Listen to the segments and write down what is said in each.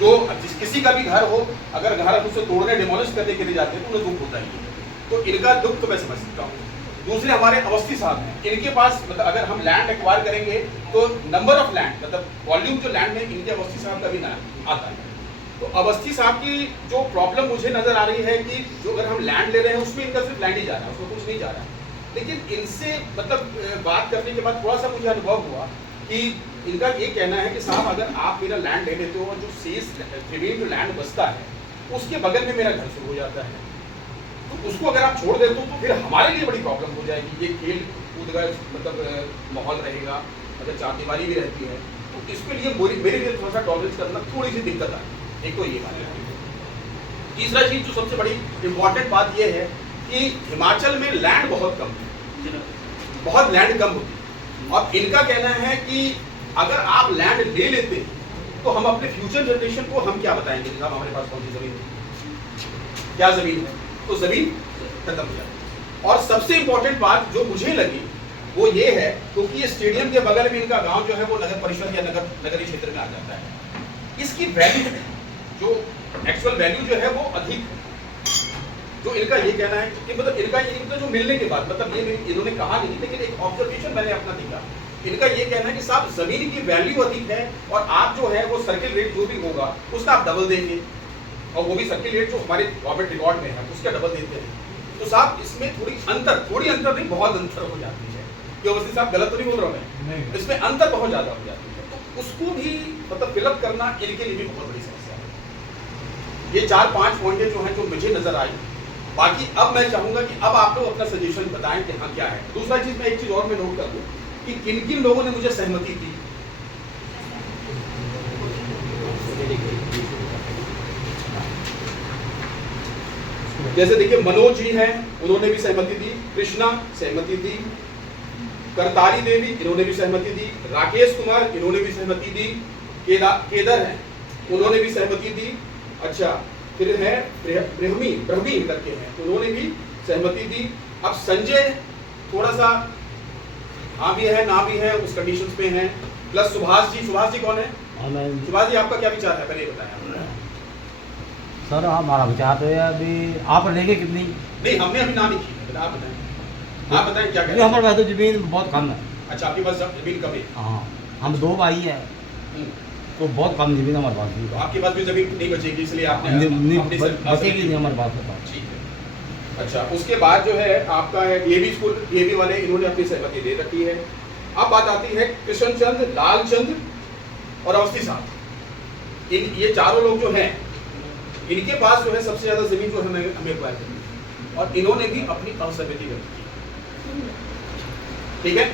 जो किसी का भी घर हो, अगर घर हम उसे तोड़ने डिमोलिश करने के लिए जाते हैं तो उन्हें दुख होता ही है। तो इनका दुख तो मैं समझ सकता हूँ। दूसरे हमारे अवस्थी साहब हैं, इनके पास मतलब अगर हम लैंड एक्वायर करेंगे तो नंबर ऑफ लैंड मतलब वॉल्यूम जो लैंड है इनके अवस्थी साहब का भी ना आता है। तो अवस्थी साहब की जो प्रॉब्लम मुझे नजर आ रही है कि जो अगर हम लैंड ले रहे हैं उसमें इनका सिर्फ लैंड ही जा रहा है, उसमें कुछ नहीं जा रहा है। लेकिन इनसे मतलब बात करने के बाद थोड़ा सा मुझे अनुभव हुआ कि इनका ये कहना है कि साहब अगर आप मेरा लैंड ले लेते हो और जो शेष जमीन जो लैंड बचता है उसके बगल में मेरा घर शुरू हो जाता है, तो उसको अगर आप छोड़ देते हो तो फिर हमारे लिए बड़ी प्रॉब्लम हो जाएगी। ये खेल कूद का मतलब माहौल रहेगा, अगर चारदीवारी भी रहती है तो इसके लिए मेरे लिए थोड़ा सा टॉलरेंस करना थोड़ी सी दिक्कत आती है। एक तो ये बात है। तीसरा चीज जो सबसे बड़ी इंपॉर्टेंट बात ये है कि हिमाचल में लैंड बहुत कम है, बहुत लैंड कम होती है और इनका कहना है कि अगर आप लैंड ले लेते तो हम अपने फ्यूचर जनरेशन को हम क्या बताएंगे कि साहब हमारे पास कौन सी जमीन है, क्या जमीन है, तो जमीन खत्म हो जाती। और सबसे इंपॉर्टेंट बात जो मुझे लगी वो ये है क्योंकि ये स्टेडियम के बगल में इनका गांव जो है वो नगर परिषद या नगरीय क्षेत्र में आ जाता है। इसकी वैल्यू जो एक्चुअल वैल्यू जो है वो अधिक है। जो इनका ये कहना है कि मतलब इनका ये मतलब जो मिलने के बाद मतलब ये इन्होंने कहा नहीं लेकिन एक ऑब्जर्वेशन मैंने अपना देखा। इनका ये कहना है कि साहब जमीन की वैल्यू अधिक है और आप जो है वो सर्किल रेट जो भी होगा उसका आप डबल देंगे और वो भी सर्किल रेट जो हमारे गवर्नमेंट रिकॉर्ड में है उसका डबल देते हैं। तो साहब इसमें थोड़ी अंतर नहीं बहुत अंतर हो जाती है। क्यों वैसे साहब गलत तो नहीं बोल रहा मैं, इसमें अंतर बहुत ज्यादा हो जाती है। तो उसको भी मतलब फिलअप करना इनके लिए भी बहुत बड़ी समस्या है। ये 4-5 पॉइंटें जो हैं जो मुझे नजर आई। बाकी अब मैं चाहूंगा कि अब आप लोग अपना सजेशन बताएं कि हाँ क्या है। दूसरा चीज मैं एक चीज और मैं नोट कर दूं कि किन किन लोगों ने मुझे सहमति दी। जैसे देखिए मनोज जी हैं, उन्होंने भी सहमति दी, कृष्णा सहमति दी, करतारी देवी इन्होंने भी सहमति दी, राकेश कुमार इन्होंने भी सहमति दी, केदर हैं उन्होंने भी सहमति दी। अच्छा फिर है ब्रह्मी करके हैं उन्होंने भी सहमति दी। अब संजय थोड़ा सा हाँ भी है ना भी है उस कंडीशंस पे हैं। प्लस सुभाष जी कौन है? सुभाष जी आपका क्या विचार है पहले बताया। सर हमारा विचार तो है अभी आप लेंगे कितनी? नहीं हमने अभी ना लिखी है, आप बताएं क्या कहते हैं। हमारे पास तो जमीन बहुत कम है। अच्छा आपके पास जमीन कम है? हाँ हम 2 भाई हैं तो बहुत कम जमीन हमारे पास भी। तो आपके पास भी जमीन नहीं बचेगी इसलिए आपने बचेगी नहीं हमारे पास। ठीक है। अच्छा उसके बाद जो है आपका है डीएवी स्कूल, डीएवी वाले इन्होंने अपनी सहमति दे रखी है। अब बात आती है कृष्ण चंद, लाल चंद और अवस्थी साहब। ये चारों लोग जो हैं इनके पास जो है सबसे ज्यादा जमीन जो हमें एक्वायर करनी है और इन्होंने भी अपनी असहमति व्यक्त की। ठीक है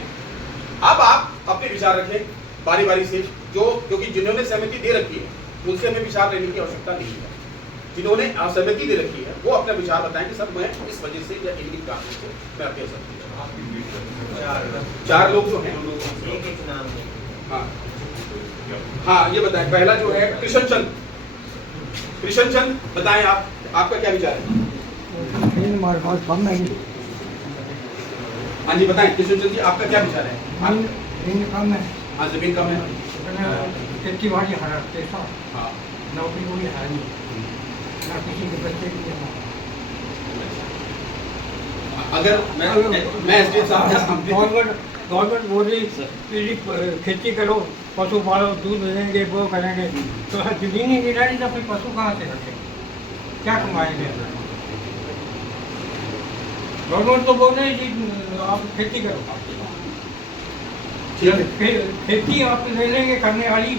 अब आप अपने विचार रखें बारी बारी से जो क्योंकि जिन्होंने सहमति दे रखी है उनसे हमें विचार लेने की आवश्यकता नहीं है। जिन्होंने असहमति दे रखी है वो अपना विचार बताएं कि सर मैं इस वजह से या इनकी कारण से मैं अपनी असहमति। 4 लोग जो हैं हाँ ये बताएं। पहला जो है कृष्ण चंद बताएं आपका क्या विचार है? हमारे पास कम नहीं। हाँ जी बताएं कृष्ण चंद जी आपका क्या विचार है? जमीन कम है। हाँ जमीन कम है। खेती बाड़ी हराते था। हाँ नौकरी कोई है नहीं ना किसी के बच्चे की है। अगर मैं एसडीएम साहब गवर्नमेंट बोल रही खेती करो, पशु पालो, दूध देंगे, वो करेंगे, तो जमीन ही नहीं रही तो फिर पशु कहाँ से रखें, क्या कमाएंगे? गवर्नमेंट तो बोल रही कि आप खेती करो, खेती आप ले लेंगे करने वाली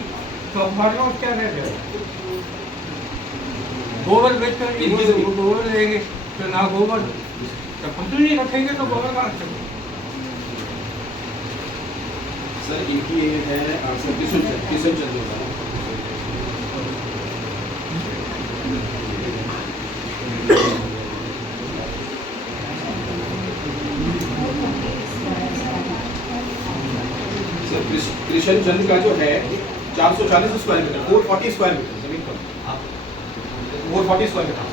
तो हमारे पास क्या रह जाएगा? गोबर बेचकर गोबर लेंगे तो ना गोबर, तो पशु नहीं रखेंगे तो गोबर कहाँ से? सर इनकी ये है किशन चंद्र कृष्ण चंद का जो है 440 स्क्वायर मीटर 440 स्क्वायर मीटर जमीन पर 440 स्क्वायर मीटर।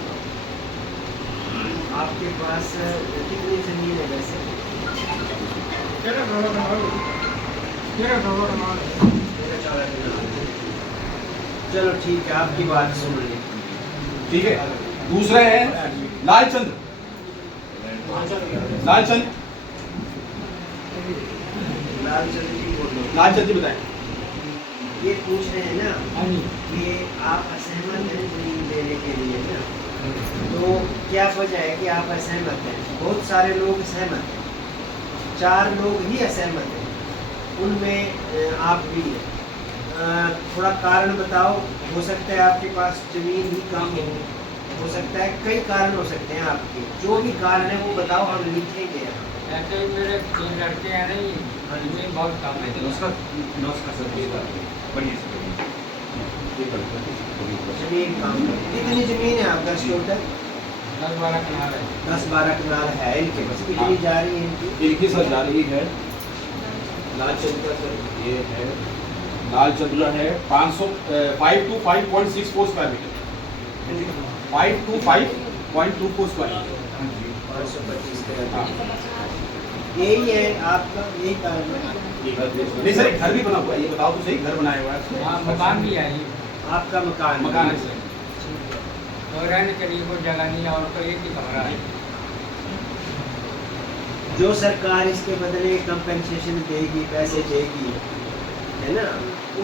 आपके पास कितनी जमीन है वैसे? चलो ठीक है, आपकी बात सुन ली। ठीक है। दूसरा है लालचंद। लालचंद लालचंद जी बोलो। लालचंद जी बताएं। ये पूछ रहे हैं ना हाँ जी। कि आप असहमत हैं जमीन लेने के लिए ना, तो क्या वजह है कि आप असहमत हैं? बहुत सारे लोग सहमत हैं, 4 लोग ही असहमत हैं, उनमें आप भी हैं। थोड़ा कारण बताओ। हो सकता है आपके पास जमीन ही कम हो सकता है, कई कारण हो सकते हैं आपके। जो भी कारण है वो बताओ, हम लिखेंगे यहाँ। ऐसे ही मेरे 3 लड़के हैं नहीं, जमीन बहुत कम है। जमीन कम है। कितनी जमीन है आपका टोटल? 10-12 कनाल है। 10-12 कनाल है इनके पास। कितनी जा रही है इनकी? इनकी सर जा रही है लालचंद का सर, ये है लालचंद का है 5 to 5.64 square metre. 5 to 5.24 square metre. 525 हाँ। यही है आपका, यही कारण है नहीं सर, एक घर भी बना हुआ है, ये बताओ तो सही, घर बनाया हुआ है। हाँ, मकान भी है ये। आपका मकान? मकान है सर। तो रहने के लिए कोई जगह नहीं है, और तो एक ही कमरा है। जो सरकार इसके बदले कंपनसेशन देगी, पैसे देगी, है ना,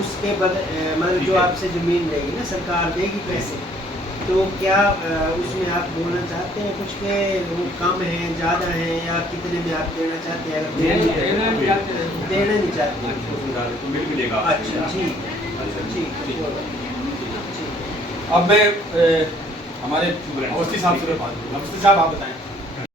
उसके मतलब जो आपसे जमीन लेगी ना सरकार, देगी पैसे, तो क्या उसमें आप बोलना चाहते हैं कुछ के वो कम है, ज़्यादा है, या कितने में आप देना चाहते हैं? अगर देना नहीं चाहते। देना नहीं चाहते। तो मिल मिलेगा। अच्छा ठीक है, अच्छा ठीक है। अब मैं हमारे अवस्थी साहब से बात करूँ। अवस्थी साहब आप बताएं।